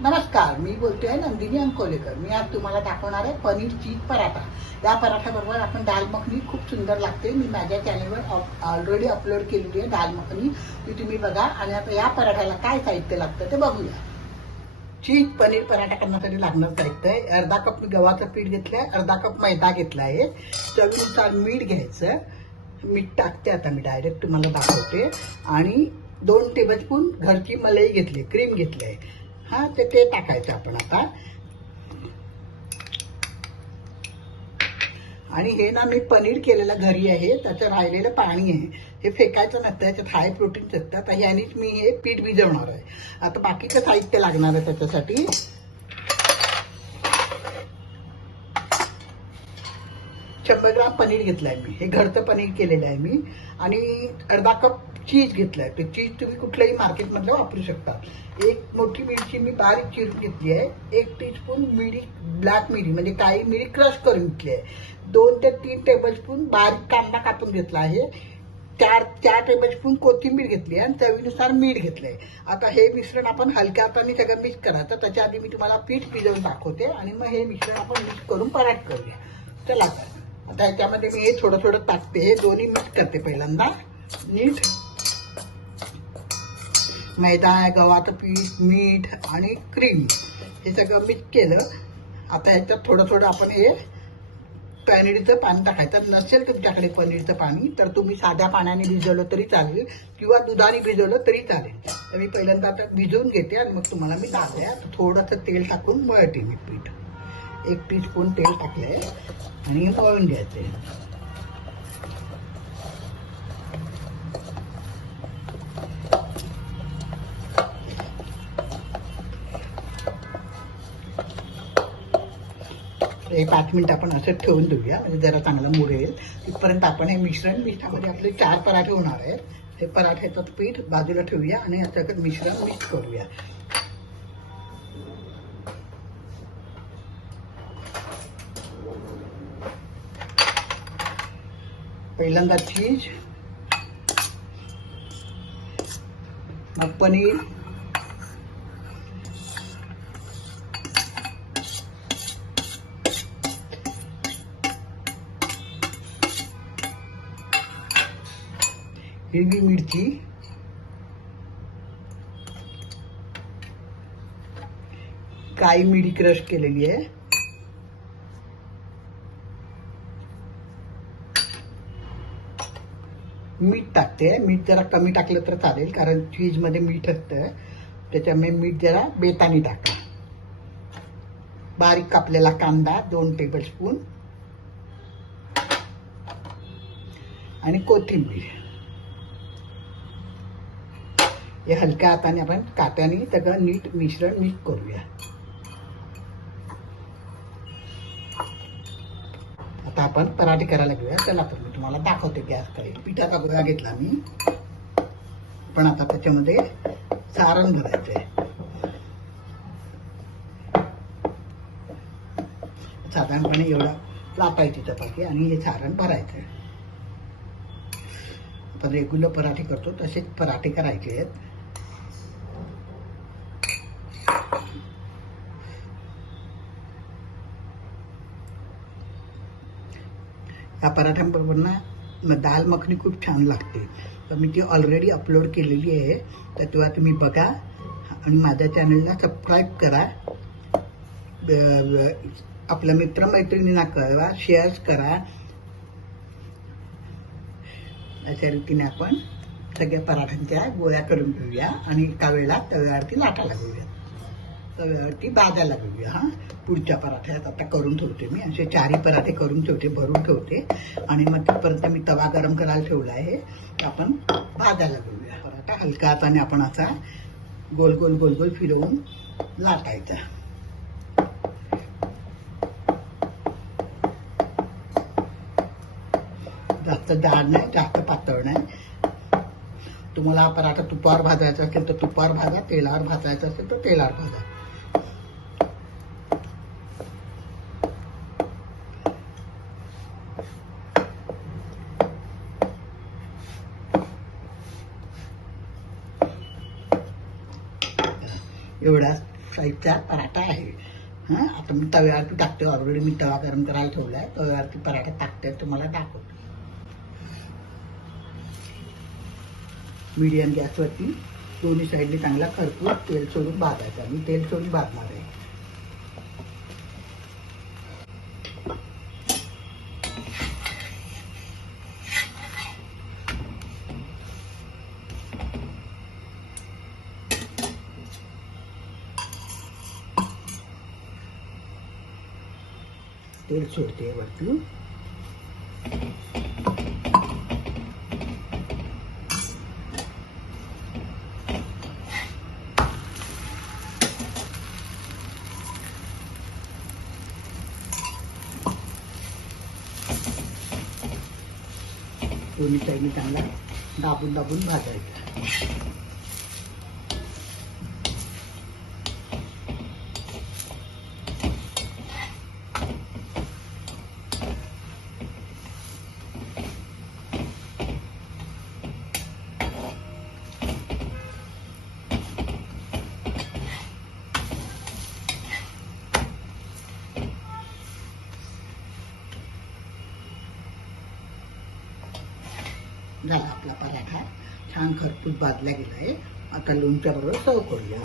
नमस्कार, मी बोलतोय नंदिनी अंकोलेकर। मी आज तुम्हाला दाखवणार आहे पनीर चीज पराठा। या पराठ्याबरोबर आपण दाल मखनी खूप सुंदर लागते। मी माझ्या चॅनलवर ऑलरेडी अपलोड केलेली आहे दाल मखनी, ती तुम्ही बघा। आणि आता या पराठ्याला काय साहित्य लागतं ते बघूया। चीज पनीर पराठा करण्यासाठी लागणार साहित्य आहे, अर्धा कप मी गव्हाचं पीठ घेतलंय, अर्धा कप मैदा घेतला आहे, चवीनुसार मीठ घ्यायचं। मीठ टाकते आता मी डायरेक्ट तुम्हाला दाखवते। आणि 2 टेबलस्पून घरची मलाई घेतली, क्रीम घेतली आहे। हा ते टाकायचं आपण आता। आणि हे ना मी पनीर केलेलं घरी आहे, त्याचं राहिलेलं पाणी आहे, हे फेकायचं नसतं, त्याच्यात हाय प्रोटीन्स असतात। ह्यानेच मी हे पीठ भिजवणार आहे। आता बाकीचं साहित्य लागणार आहे त्याच्यासाठी। 100 ग्राम पनीर घेतलंय मी, हे घरचं पनीर केलेलं आहे मी। आणि अर्धा कप चीज घेतलाय, ते चीज तुम्ही कुठल्याही मार्केटमधलं वापरू शकता। एक मोठी मिरची मी बारीक चिरून घेतली आहे, 1 टीस्पून मिरी, ब्लॅक मिरी म्हणजे काळी मिरी क्रश करून घेतली आहे, 2 ते 3 टेबलस्पून बारीक कांदा कापून घेतला आहे, 4 टेबलस्पून कोथिंबीर घेतली आहे, आणि चवीनुसार मीठ घेतलंय। आता हे मिश्रण आपण हलक्या हाताने सगळं मिक्स करायचं। त्याच्या आधी मी तुम्हाला पीठ भिजवून दाखवते, आणि मग हे मिश्रण आपण मिक्स करून पराठ करूया। चला आता ह्याच्यामध्ये मी हे थोडं थोडं टाकते, हे दोन्ही मिक्स करते पहिल्यांदा नीट। मैदा, गव्हाचं पीठ, मीठ आणि क्रीम हे सगळं मिक्स केलं। आता ह्याच्यात थोडं थोडं आपण हे पनीरचं पाणी टाकायचं। नसेल तुमच्याकडे पनीरचं पाणी तर तुम्ही साध्या पाण्याने भिजवलं तरी चालेल, किंवा दुधाने भिजवलं तरी चालेल। तर मी पहिल्यांदा आता भिजवून घेते आणि मग तुम्हाला मी दाखवते। आता थोडंसं तेल टाकून मळते मी पीठ, 1 टीस्पून तेल टाकलंय आणि मळून घ्यायचे। हे 5 मिनिट आपण असं ठेवून देऊया, म्हणजे जरा चांगलं मुरेल तिथपर्यंत आपण हे मिश्रण मिठामध्ये आपले 4 पराठे होणार आहेत। हे पराठ्याचं पीठ बाजूला ठेवूया आणि याचं मिश्रण मिक्स करूया। पहिल्यांदा चीज, मग पनीर, हिरवी मिरची, काळी मिरी क्रश केलेली आहे, मीठ टाकते। मीठ जरा कमी टाकलं तर चालेल, कारण चीज मध्ये मीठ असतं, त्याच्यामुळे मीठ जरा बेतानी टाका। बारीक कापलेला कांदा 2 टेबलस्पून आणि कोथिंबीर, हे हलक्या हाताने आपण काट्याने सगळं नीट मिश्रण मिक्स करूया। आता आपण पराठे करायला घेऊया। चला तर मी तुम्हाला दाखवते गॅसकडे। पिठाचा गोळा घेतला मी, पण आता त्याच्यामध्ये सारण भरायचंय। साधारणपणे एवढा लाटायची चपाती आणि हे सारण भरायचंय। आपण रेग्युलर पराठे करतो तसेच पराठे करायचे आहेत। या पराठ्यांबरोबर ना दाल मखनी खूप छान लागते। तर मी ती ऑलरेडी अपलोड केलेली आहे, तर तेव्हा तुम्ही बघा आणि माझ्या चॅनलला सबस्क्राईब करा, आपल्या मित्रमैत्रिणींना कळवा, शेअर करा। अशा रीतीने आपण सगळ्या पराठ्यांच्या गोळ्या करून घेऊया आणि एका वेळेला तव्यावरती लाटायला घेऊया, तव्यावरती भाजायला घेऊया। हा पुढच्या पराठ्यात आता करून ठेवते मी, असे 4 पराठे करून ठेवते, भरून ठेवते। आणि मग तिथपर्यंत मी तवा गरम करायला ठेवला आहे, तर आपण भाजायला घेऊया। पराठा हलका हाताने आपण असा गोल गोल गोल गोल फिरवून लाटायचा। जास्त जाड नाही, जास्त पातळ नाही। तुम्हाला हा पराठा तुपावर भाजायचा असेल तर तुपावर भाजा, तेलावर भाजायचा असेल तर तेलावर भाजा। एवढा साईजचा पराठा आहे. हां, आता मी तव्यावरती टाकते. ऑलरेडी मी तवा गरम करायला ठेवला आहे. तव्यावरती पराठा टाकते, तुम्हाला दाखवते. मीडियम गॅसवरती दोन्ही साईडने चांगला खरपूस तेल सोडून भाजायचा. मी तेल सोडून भाजणार आहे. तेल सोडते वरती. दोन्ही साईडने चांगला दाबून दाबून भाजायचा. झाला आपला पराठा छान खरपूस भाजला गेला आहे. आता लोणच्या बरोबर सर्व करूया.